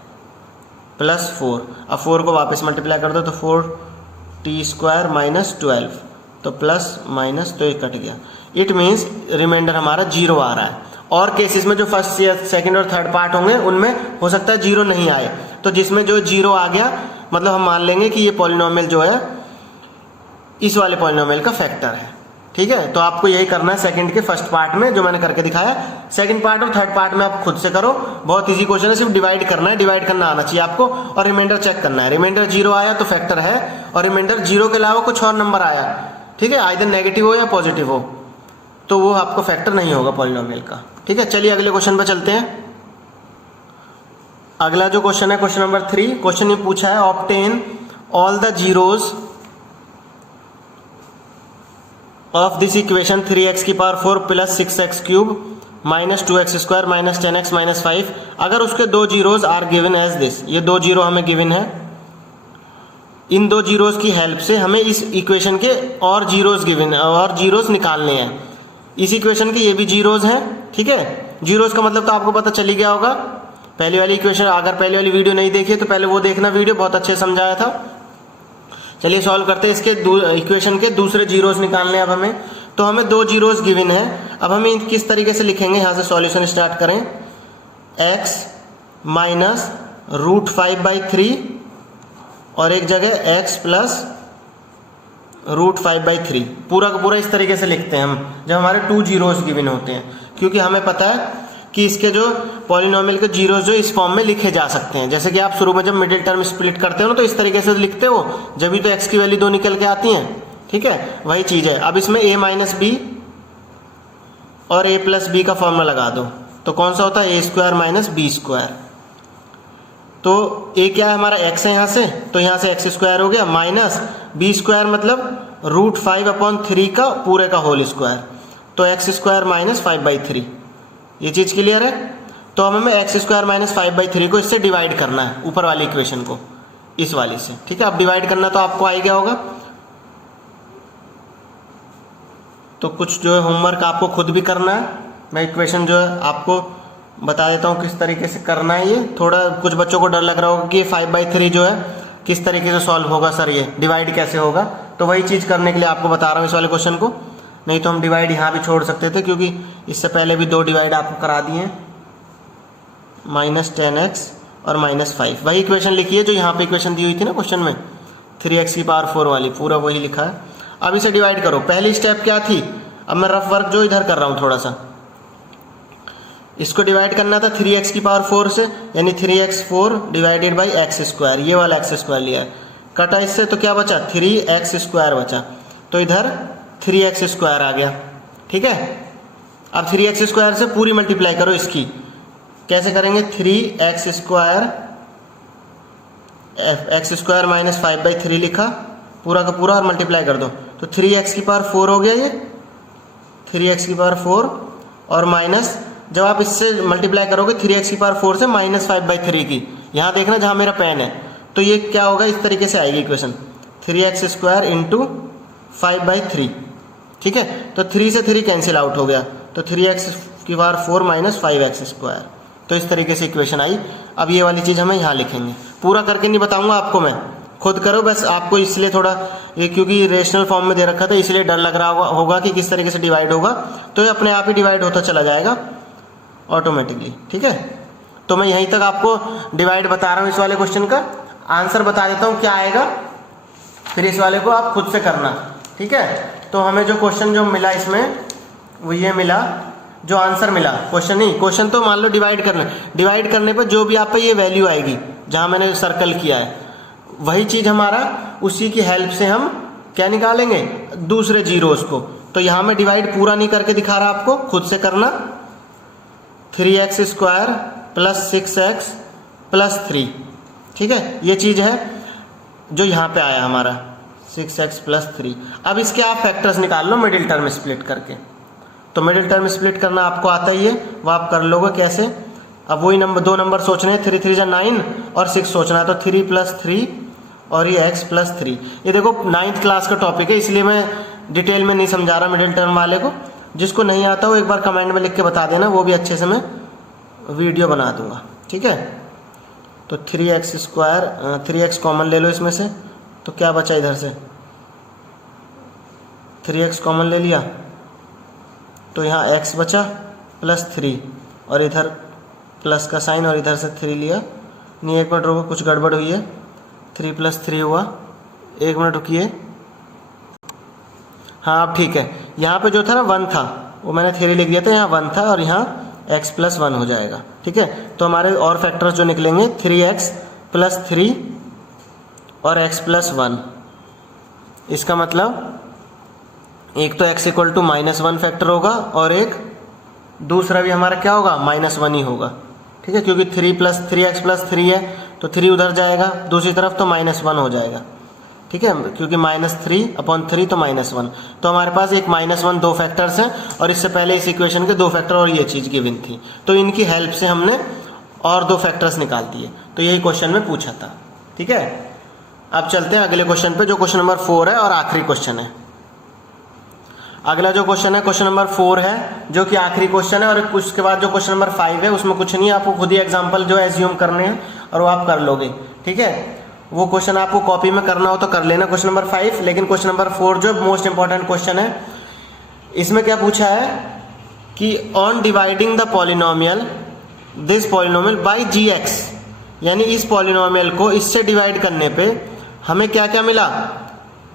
प्लस 4। अब 4 को वापस मल्टीप्लाई कर दो तो 4t² - 12, तो प्लस माइनस, तो ये कट गया। इट मीन्स रिमाइंडर हमारा 0 आ रहा है। और केसेस में जो फर्स्ट या सेकंड और थर्ड पार्ट होंगे उनमें हो सकता है 0 नहीं आए, तो जिसमें जो 0 आ गया मतलब हम मान लेंगे कि ये पॉलिनोमियल जो है इस वाले पॉलिनोमियल का फैक्टर है। ठीक है, तो आपको यही करना है सेकंड के फर्स्ट पार्ट में जो मैंने करके दिखाया। सेकंड पार्ट और थर्ड पार्ट में आप खुद से करो, बहुत इजी क्वेश्चन है, सिर्फ डिवाइड करना है, डिवाइड करना आना चाहिए आपको, और रिमाइंडर चेक करना है। रिमाइंडर 0 आया तो फैक्टर है, और रिमाइंडर 0 के अलावा कुछ और नंबर आया, ठीक है, आइदर नेगेटिव हो या पॉजिटिव हो, तो वो आपको फैक्टर नहीं होगा पॉलिनोमियल का। ठीक है, चलिए अगले क्वेश्चन पे चलते हैं। अगला जो क्वेश्चन है क्वेश्चन नंबर 3। क्वेश्चन ये पूछा है obtain all the zeros of this equation 3x⁴ plus 6x³ -2x² -10x -5। अगर उसके 2 zeros are given as this, ये 2 जीरो हमें गिवन है, इन 2 जीरोज की हेल्प से हमें इस इक्वेशन के और जीरोज गिवन और जीरोज निकालने हैं। इस इक्वेशन के ये भी जीरोज हैं। ठीक है, जीरोज का मतलब तो आपको पता चल ही गया होगा। पहली वाली इक्वेशन, अगर पहली वाली वीडियो नहीं देखी है तो पहले वो देखना, वीडियो बहुत अच्छे से समझाया था। चलिए सॉल्व करते हैं। इसके इक्वेशन के दूसरे जीरोज निकालने अब हमें, तो हमें 2 जीरोज गिवन है। अब हमें किस तरीके से लिखेंगे, यहाँ से सॉल्यूशन स्टार्ट करें। x - √5/3 और एक जगह x + √5/3, पूरा का पूरा इस तरीके से लिखते हैं हम जब हमारे 2 जीरोज गिवन होते हैं, क्योंकि हमें पता है कि इसके जो पॉलिनोमियल के जीरोज जो इस फॉर्म में लिखे जा सकते हैं। जैसे कि आप शुरू में जब मिडिल टर्म स्प्लिट करते हो ना, तो इस तरीके से लिखते हो, जब भी तो x की वैल्यू 2 निकल के आती हैं। ठीक है, वही चीज है। अब इसमें a - b और a + b का फॉर्मूला लगा दो, तो कौन सा होता है, a² - b²। तो a क्या है हमारा, x है यहाँ से, तो यहाँ से x² हो गया, माइनस b² मतलब √5/3 का पूरे का होल स्क्वायर, तो x² - 5/3। ये चीज क्लियर है। तो हमें x² - 5/3 को इससे डिवाइड करना है, ऊपर वाली इक्वेशन को इस वाली से। ठीक है, अब डिवाइड करना तो आपको आ ही गया होगा। तो कुछ जो है होमवर्क आपको खुद भी करना है। मैं इक्वेशन जो है आपको बता देता हूँ किस तरीके से करना है। ये थोड़ा कुछ बच्चों को डर लग रहा होगा कि 5/3 जो है किस तरीके से सॉल्व होगा, सर ये डिवाइड कैसे होगा, तो वही चीज़ करने के लिए आपको बता रहा हूँ इस वाले क्वेश्चन को। नहीं तो हम डिवाइड यहाँ भी छोड़ सकते थे, क्योंकि इससे पहले भी 2 डिवाइड आपको करा दिए हैं, -10x और -5। वही इक्वेशन लिखी है जो यहाँ पे इक्वेशन दी हुई थी ना क्वेश्चन में, 3x⁴ वाली, पूरा वही लिखा है। अब इसे डिवाइड करो। पहली स्टेप क्या थी, अब मैं रफ वर्क जो इधर कर रहा हूँ थोड़ा सा, इसको डिवाइड करना था 3x की पावर 4 से, यानी 3x4 divided by x square, ये वाला एक्स स्क्वायर लिया है, कटा इससे तो क्या बचा 3x स्क्वायर बचा, तो इधर 3x स्क्वायर आ गया। ठीक है, अब 3x स्क्वायर से पूरी मल्टीप्लाई करो इसकी, कैसे करेंगे 3x square x square minus 5/3 लिखा पूरा का पूरा और मल्टीप्लाई कर दो, तो 3x की पावर 4 हो गया ये 3x की पावर 4 और माइनस, जब आप इससे मल्टीप्लाई करोगे 3x की पावर 4 से माइनस 5/3 की, यहाँ देखना जहाँ मेरा पेन है, तो ये क्या होगा इस तरीके से आएगी इक्वेशन 3x स्क्वायर इंटू 5/3। ठीक है, तो 3 से 3 कैंसिल आउट हो गया, तो 3x की पावर 4 माइनस 5x स्क्वायर, तो इस तरीके से इक्वेशन आई। अब ये वाली चीज़ हमें यहाँ लिखेंगे, पूरा करके नहीं बताऊंगा आपको मैं, खुद करो बस, आपको इसलिए थोड़ा ये क्योंकि रेशनल फॉर्म में दे रखा था इसलिए डर लग रहा होगा कि किस तरीके से डिवाइड होगा, तो ये अपने आप ही डिवाइड होता चला जाएगा ऑटोमेटिकली। ठीक है, तो मैं यहीं तक आपको डिवाइड बता रहा हूँ, इस वाले क्वेश्चन का आंसर बता देता हूँ क्या आएगा, फिर इस वाले को आप खुद से करना। ठीक है, तो हमें जो क्वेश्चन जो मिला इसमें वो ये मिला, जो आंसर मिला, क्वेश्चन नहीं, क्वेश्चन तो मान लो डिवाइड करने पर जो भी आप पे ये वैल्यू आएगी जहाँ मैंने सर्कल किया है, वही चीज़ हमारा उसी की हेल्प से हम क्या निकालेंगे दूसरे जीरोस को। तो यहाँ मैं डिवाइड पूरा नहीं करके दिखा रहा आपको, खुद से करना 3x square plus 6x plus 3। ठीक है, ये चीज़ है जो यहाँ पे आया हमारा 6x प्लस 3। अब इसके आप फैक्टर्स निकाल लो मिडिल टर्म स्प्लिट करके, तो मिडिल टर्म स्प्लिट करना आपको आता ही है, वो आप कर लोगे कैसे। अब वही नंबर, दो नंबर सोचने हैं, 3 3 9 और 6 सोचना है, तो 3 + 3 और ये x + 3। ये देखो 9th क्लास का टॉपिक है, इसलिए मैं डिटेल में नहीं समझा रहा मिडिल टर्म वाले को, जिसको नहीं आता वो एक बार कमेंट में लिख के बता देना, वो भी अच्छे से मैं वीडियो बना दूंगा। ठीक है, तो 3x स्क्वायर 3x कॉमन ले लो इसमें से, तो क्या बचा इधर से 3x कॉमन ले लिया, तो यहाँ x बचा प्लस 3 और इधर प्लस का साइन और इधर से 3 लिया, नहीं 1 मिनट रुको कुछ गड़बड़ हुई है, 3 + 3 हुआ, 1 मिनट रुकिए, हाँ अब ठीक है। यहाँ पे जो था ना 1 था वो मैंने 3 लिख दिया था, यहाँ 1 था और यहाँ x + 1 हो जाएगा। ठीक है, तो हमारे और फैक्टर्स जो निकलेंगे 3x + 3 और x + 1। इसका मतलब एक तो x = -1 फैक्टर होगा और एक दूसरा भी हमारा क्या होगा -1 ही होगा। ठीक है, क्योंकि 3x + 3 है तो 3 उधर जाएगा, दूसरी तरफ तो -1 हो जाएगा। ठीक है, क्योंकि -3/3 तो -1, तो हमारे पास एक -1 दो फैक्टर्स हैं और इससे पहले इस इक्वेशन के 2 फैक्टर और ये चीज़ गिवन थी, तो इनकी हेल्प से हमने और 2 फैक्टर्स निकाल दिए, तो यही क्वेश्चन में पूछा था। ठीक है, अब चलते हैं अगले क्वेश्चन पे, जो क्वेश्चन नंबर 4 है और आखिरी क्वेश्चन है। अगला जो क्वेश्चन है क्वेश्चन नंबर 4 है, जो कि आखिरी क्वेश्चन है, और उसके बाद जो क्वेश्चन नंबर 5 है उसमें कुछ नहीं, आपको खुद ही एग्जाम्पल जो एज्यूम करने हैं और वो आप कर लोगे। ठीक है, वो क्वेश्चन आपको कॉपी में करना हो तो कर लेना क्वेश्चन नंबर 5, लेकिन क्वेश्चन नंबर 4 जो मोस्ट इंपॉर्टेंट क्वेश्चन है, इसमें क्या पूछा है कि on dividing the polynomial this polynomial bye gx, यानी इस पॉलिनोमियल को इससे डिवाइड करने पे हमें क्या क्या मिला,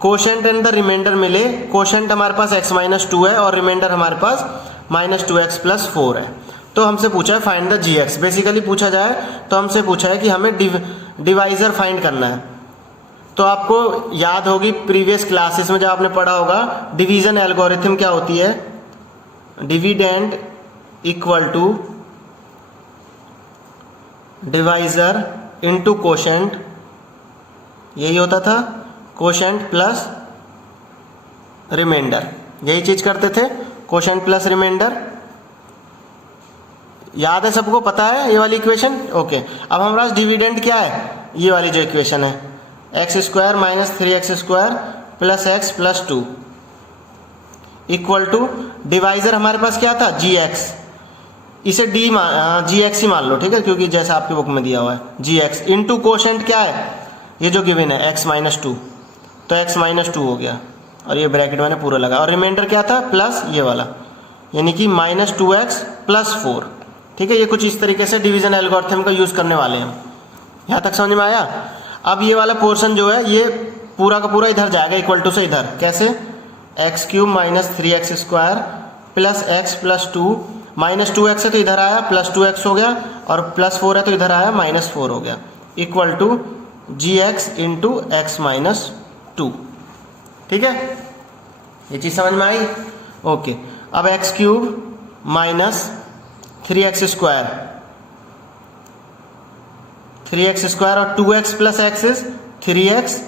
कोशेंट एंड द रिमाइंडर मिले। कोशेंट हमारे पास x - 2 है और रिमाइंडर हमारे पास -2x + 4 है। तो हमसे पूछा है फाइंड द gx, बेसिकली पूछा जाए तो हमसे पूछा है कि हमें डिवाइजर फाइंड करना है। तो आपको याद होगी प्रीवियस क्लासेस में जब आपने पढ़ा होगा डिवीजन एल्गोरिथम क्या होती है, dividend equal to divisor into quotient, यही होता था, कोशेंट प्लस रिमाइंडर, यही चीज करते थे, कोशेंट प्लस रिमाइंडर। याद है सबको, पता है ये वाली इक्वेशन? ओके, अब हमारे पास डिविडेंड क्या है, ये वाली जो इक्वेशन है x² - 3x² + x + 2 equal to divisor हमारे पास क्या था gx, इसे gx ही मान लो। ठीक है, क्योंकि जैसा आपकी बुक में दिया हुआ है gx इंटू कोशेंट क्या है, ये जो गिवन है x - 2, तो x - 2 हो गया और ये ब्रैकेट मैंने पूरा लगा, और रिमाइंडर क्या था प्लस ये वाला, यानी कि -2x + 4। ठीक है, ये कुछ इस तरीके से डिवीजन एल्गोरिथम का यूज करने वाले हैं। यहाँ तक समझ में आया? अब ये वाला पोर्शन जो है ये पूरा का पूरा इधर जाएगा, इक्वल टू से इधर कैसे, x³ - 3x² + x + 2 -2x है तो इधर आया +2x हो गया, और +4 है तो इधर आया -4 हो गया, equal to gx into x minus 2। ठीक है, ये चीज समझ में आई? ओके, अब x³ minus 3x square, 3x square और 2x plus x is 3x।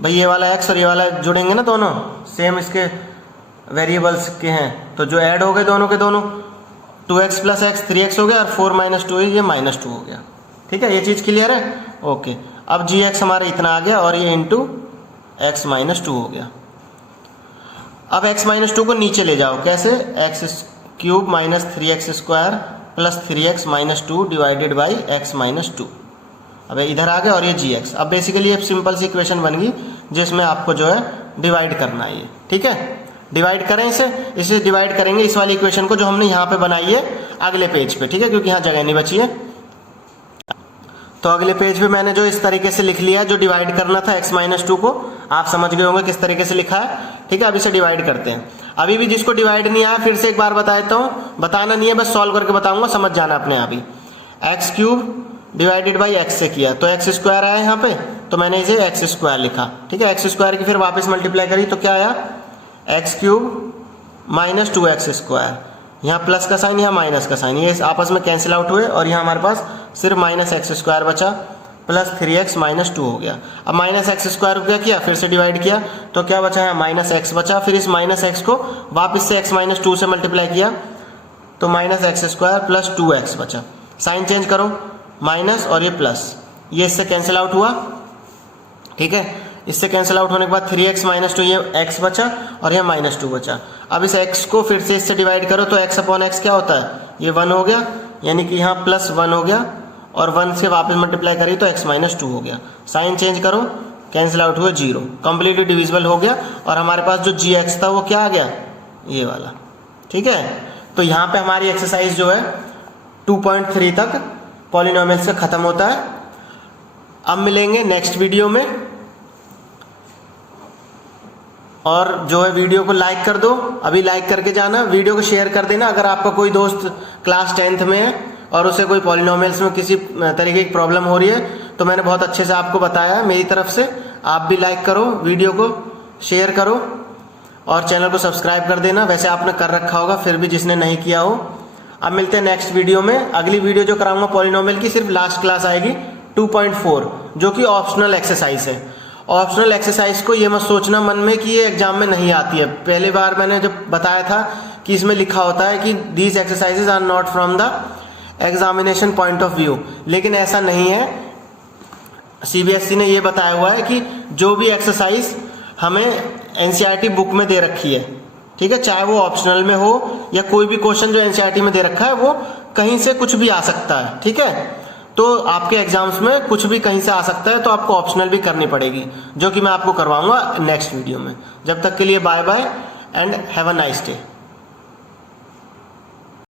भाई ये वाला x और ये वाला जुड़ेंगे ना, दोनों सेम इसके वेरिएबल्स के हैं, तो जो ऐड हो गए दोनों के दोनों, 2x प्लस x 3x हो गया, और 4 माइनस 2 ये -2 हो गया। ठीक है, ये चीज क्लियर है? ओके, अब gx हमारा इतना आ गया और ये इंटू x माइनस 2 हो गया। अब x माइनस 2 को नीचे ले जाओ, कैसे? x³ minus 3x square plus 3x minus 2 divided by x minus 2। अब इधर आ गया और ये gx। अब बेसिकली एक सिंपल सी इक्वेशन बन गई जिसमें आपको जो है डिवाइड करना है ये। ठीक है, डिवाइड करें इसे डिवाइड करेंगे इस वाली इक्वेशन को जो हमने यहाँ पे बनाई है अगले पेज पे। ठीक है, क्योंकि यहाँ जगह नहीं बची है, तो अगले पेज पे मैंने जो इस तरीके से लिख लिया, जो डिवाइड करना था x माइनस 2 को, आप समझ गए होंगे किस तरीके से लिखा है। ठीक है, अब इसे डिवाइड करते हैं। अभी भी जिसको डिवाइड नहीं आया फिर से एक बार बता देता हूँ, बताना नहीं है, बस सॉल्व करके बताऊंगा, समझ जाना अपने आप ही। x³ डिवाइडेड बाई x से किया तो x स्क्वायर आया यहाँ पे, तो मैंने इसे x स्क्वायर लिखा। ठीक है, x स्क्वायर की फिर वापस मल्टीप्लाई करी तो क्या आया? x³ माइनस 2x स्क्वायर, यहाँ प्लस का साइन यहाँ माइनस का साइन, ये आपस में कैंसिल आउट हुए और यहाँ हमारे पास सिर्फ माइनस x स्क्वायर बचा, प्लस 3x माइनस 2 हो गया। अब माइनस x स्क्वायर को क्या किया, फिर से डिवाइड किया तो क्या बचा है? माइनस x बचा। फिर इस माइनस x को वापस से x माइनस 2 से मल्टीप्लाई किया तो minus x square plus 2x बचा। साइन चेंज करो, माइनस और ये प्लस, ये इससे कैंसिल आउट हुआ। ठीक है, इससे कैंसिल आउट होने के बाद 3x माइनस 2, ये x बचा और ये माइनस 2 बचा। अब इस x को फिर से इससे डिवाइड करो तो x अपॉन x क्या होता है? ये 1 हो गया, यानी कि यहाँ प्लस 1 हो गया, और 1 से वापस मल्टीप्लाई करी तो x माइनस 2 हो गया। साइन चेंज करो, कैंसिल आउट हुआ 0, कंप्लीटली डिविजिबल हो गया, और हमारे पास जो gx था वो क्या आ गया? ये वाला। ठीक है, तो यहाँ पे हमारी एक्सरसाइज जो है 2.3 तक पॉलिनोमियल्स का खत्म होता है। अब मिलेंगे नेक्स्ट वीडियो में, और जो है वीडियो को लाइक कर दो, अभी लाइक करके जाना, वीडियो को शेयर कर देना। अगर आपका कोई दोस्त क्लास 10th में है और उसे कोई पॉलिनोमियल्स में किसी तरीके की प्रॉब्लम हो रही है, तो मैंने बहुत अच्छे से आपको बताया है मेरी तरफ से। आप भी लाइक करो, वीडियो को शेयर करो और चैनल को सब्सक्राइब कर देना। वैसे आपने कर रखा होगा, फिर भी जिसने नहीं किया हो। अब मिलते हैं नेक्स्ट वीडियो में। अगली वीडियो जो कराऊंगा पॉलिनोमियल की, सिर्फ लास्ट क्लास आएगी 2.4, जो कि ऑप्शनल एक्सरसाइज है। ऑप्शनल एक्सरसाइज को ये मत सोचना मन में कि ये एग्जाम में नहीं आती है। पहली बार मैंने जब बताया था कि इसमें लिखा होता है कि these exercises are not from the examination point of view, लेकिन ऐसा नहीं है। सीबीएसई ने ये बताया हुआ है कि जो भी एक्सरसाइज हमें एनसीईआरटी बुक में दे रखी है, ठीक है, चाहे वो ऑप्शनल में हो या कोई भी क्वेश्चन जो एनसीईआरटी में दे रखा है, वो कहीं से कुछ भी आ सकता है। ठीक है, तो आपके एग्जाम्स में कुछ भी कहीं से आ सकता है, तो आपको ऑप्शनल भी करनी पड़ेगी, जो कि मैं आपको करवाऊंगा नेक्स्ट वीडियो में। जब तक के लिए bye bye and have a nice day.